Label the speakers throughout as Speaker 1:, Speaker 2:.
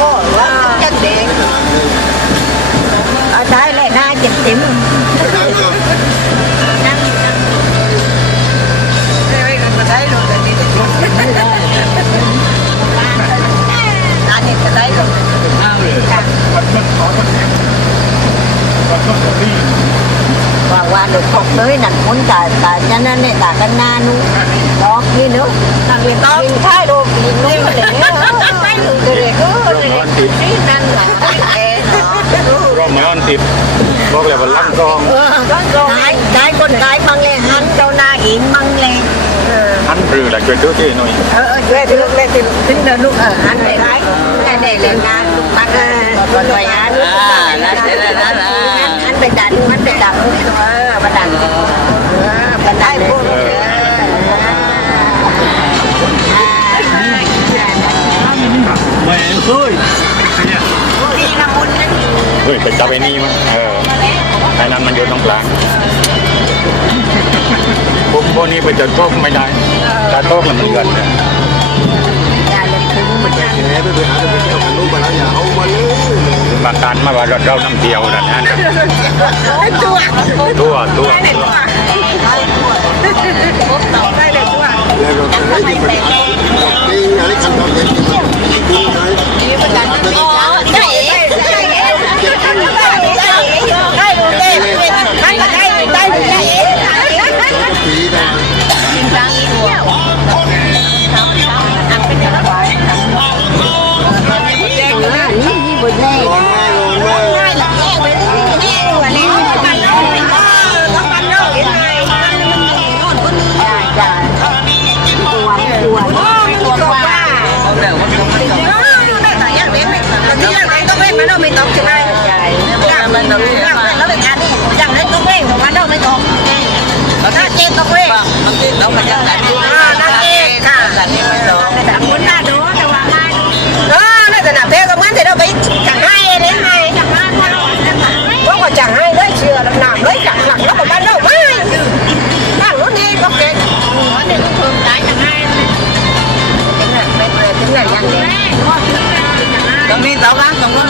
Speaker 1: Ủa, là chân điện Ở đây lại ra
Speaker 2: chụp tím và qua được cột tới nằm muốn cả cả nhà nên này căn na nu đó như nữa thằng người to thay đồ thì nó để để để cứ để để cái nan là cái
Speaker 1: รอบไม่ออนติดบอกเลยว่าลั่นกอง
Speaker 2: cái cái con cái mang lên hắn đâu na yếm mang lên
Speaker 1: อันหรือหลักช่วยดูที่หน่อย
Speaker 2: ờ ờ về được lên từ tính đến lúc ở hắn này cái cái này là na lúc bắt còn ngoài hắn hắn phải đặt hắn phải đặt ờ bắt đặt bắt đặt
Speaker 1: ไม่เฮ้ยเฮ้ยไปจับไอ้นี่มั้งเออไอ้นั้นมันอยู่ตรงกลางผมพวกนี้ไปจะโต๊ะไม่ได้ถ้าโต๊ะแล้วมันเกินเนี่ย
Speaker 3: แหมไปไปหาไปเที่ยวกับลูกไปแล้วอย่าเอามาเลย
Speaker 1: มาการมาว่าเราเราน้ำเดียวนะนะตัวตัวตัว
Speaker 3: แล้วเราจะให้ที่มั นี่อะไรกันตอนเย็นที่มันกินได้ปี มาเราไม่ตก
Speaker 2: ใช่ไหมใช่ดังดังแล้วเป็นอันนี้ดังได้
Speaker 4: ตกเองมาเราไม่ตกถ้า
Speaker 2: เจ๊ต้องเองมันเจ๊ตกมันจะไหนอ่าน่าเจ๊ค่ะแต่คนหน้าดู
Speaker 3: แต่ว่า
Speaker 4: ง่ายเออน่า
Speaker 1: จะหนักเพ่ก็งั้นแต่เรา
Speaker 3: ไปจังให้เลยไงจังให้
Speaker 2: เรา
Speaker 3: ก็จังให้เลยเชื่อ
Speaker 4: แล้วหนา
Speaker 3: มเล
Speaker 4: ยจังหลัง
Speaker 2: แล้วก็บ้านเราไม่บ้านนู้นเองก็เก่งหนึ่งเพิ่มได้จังให้ถึงไหนยังไงตรงนี้เรา
Speaker 4: บ้านตรง
Speaker 2: นู้น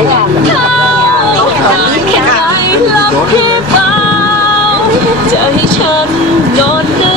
Speaker 2: ายเหมือนกับอะไรอย่างเงี้ยกับนี้แค่
Speaker 5: พี่เปล่าจะให้ฉันนอนเนื้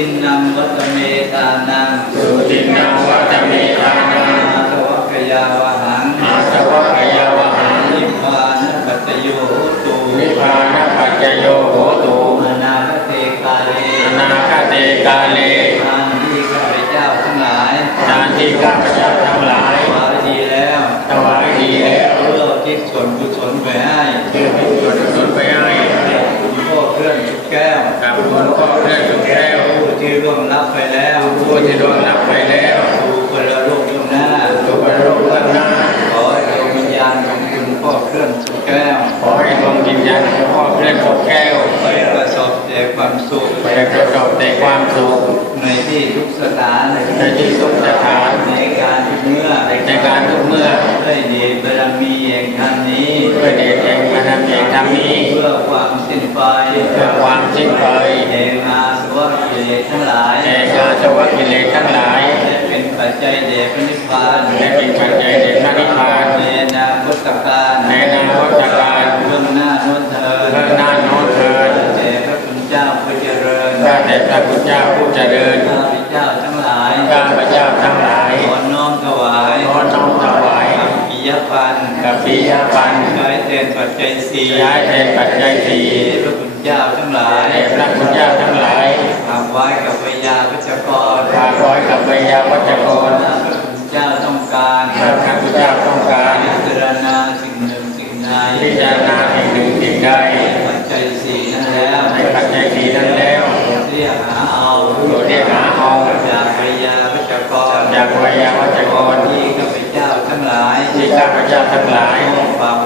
Speaker 4: ทินนังวัตเมตานัง
Speaker 1: สุตินังวัตเมธานัง
Speaker 4: อาสวัคยาวหัง
Speaker 1: อาสวะขยาวหัง
Speaker 4: นิพพานปัจจโยโหตุ
Speaker 1: นิพพานปัจจโยโหตุ
Speaker 4: อนาคเตกาเล
Speaker 1: อนาคเตกาเล
Speaker 4: ทางที่ข้าพเจ้าทั้งหลาย
Speaker 1: ทานที่ข้าพเจ้าทั้งหลาย
Speaker 4: ถวายดีแล้ว
Speaker 1: ถวายดีแล้ว
Speaker 4: เพื่อที่ส่วนกุศลไปให้
Speaker 1: เพื่อเป็นส่วนกุศลไปให้
Speaker 4: คุณพ่อเพื่อนสุดแก้ว
Speaker 1: กั บคุณพ่อเพื่อนสุดแก้ว
Speaker 4: ผู้ที่ร่วงรับไปแล้ว
Speaker 1: ผู้ที่โดนรับไปแล้ว
Speaker 4: สู่คนละโลกล่วงหน้า
Speaker 1: ทุกประโลกเบื้องหน้า
Speaker 4: ขอให้ดวงวิญญาณของคุณพ่อเพื่อนสุดแก้ว
Speaker 1: ขอให้ดวงวิญญาณของพ่อเพื่อนสุดแก้ว
Speaker 4: ไปประสบแต่ความสุข
Speaker 1: ไปประสบแต่ความสุข
Speaker 4: ในที่ทุกสถาน
Speaker 1: ในที่สุขสถาน
Speaker 4: ในการทุกเมื่อ
Speaker 1: ในการทุกเมื่อ
Speaker 4: ด้วยเดชบารมีแห่งธรรมนี้
Speaker 1: ด้วยเดชแห่งมรรคแห่งธรรมนี้
Speaker 4: เพื่อความสิ้นไป
Speaker 1: เพื่อความสิ้นไป
Speaker 4: แห่งอาสวะกิเลสทั้งหลาย
Speaker 1: แห่งอาสวะกิเลสทั้งหลาย
Speaker 4: และเป็นปัจจัยแด่พระนิพพาน
Speaker 1: และเป็นปัจจัยแด่พระนิพพาน
Speaker 4: ในอนาคตการ
Speaker 1: ในอนาคตการ
Speaker 4: เบื้องหน้าโน้นเถิด
Speaker 1: เพื่อหน้าโน้นเถิด
Speaker 4: แต่พระคุณเจ้าผู้เจริญ
Speaker 1: ข้าแต่พระพุทธเจ้าผู้เจริญ
Speaker 4: ข้าพเจ้าทั้งหลาย
Speaker 1: ข้าพเจ้าทั้งหลาย
Speaker 4: ขอน้อมถวาย
Speaker 1: ขอน้อมถวาย
Speaker 4: ปิยพันธ์
Speaker 1: กับ ปิยปันธ์
Speaker 4: ใช้แทนปัจจัยสี่
Speaker 1: ย้ายแทนปัจจัยสี่
Speaker 4: พระคุณเจ้าทั้งหลาย
Speaker 1: แด่พระพุทธเจ้าทั้งหลาย
Speaker 4: ฝากไว้กับวิญญาณพระเจ้ากร
Speaker 1: ฝากไว้กับวิญญาณวัจกร
Speaker 4: ถ้าพระคุณเจ้าต้องการ
Speaker 1: ถ้าพระพุทธเจ้าต้องการ
Speaker 4: พิจารณาสิ่งหนึ่งสิ่งใด
Speaker 1: พิจารณาสิ่งหนึ่งสิ่งใด
Speaker 4: ปัจจัยสี่นั้นแล้ว
Speaker 1: ในปัจจัยสี่นั้นแล้ว
Speaker 4: เรียกหาเอา
Speaker 1: โปรดเรียกหาเอา
Speaker 4: จากวิญญาณพระเจ้ากร
Speaker 1: จากวิญญาณวัจกร
Speaker 4: ที่ข้าพเจ้าทั้งหลาย
Speaker 1: ที่ข้าพเจ้าทั้งหลาย
Speaker 4: ฝาก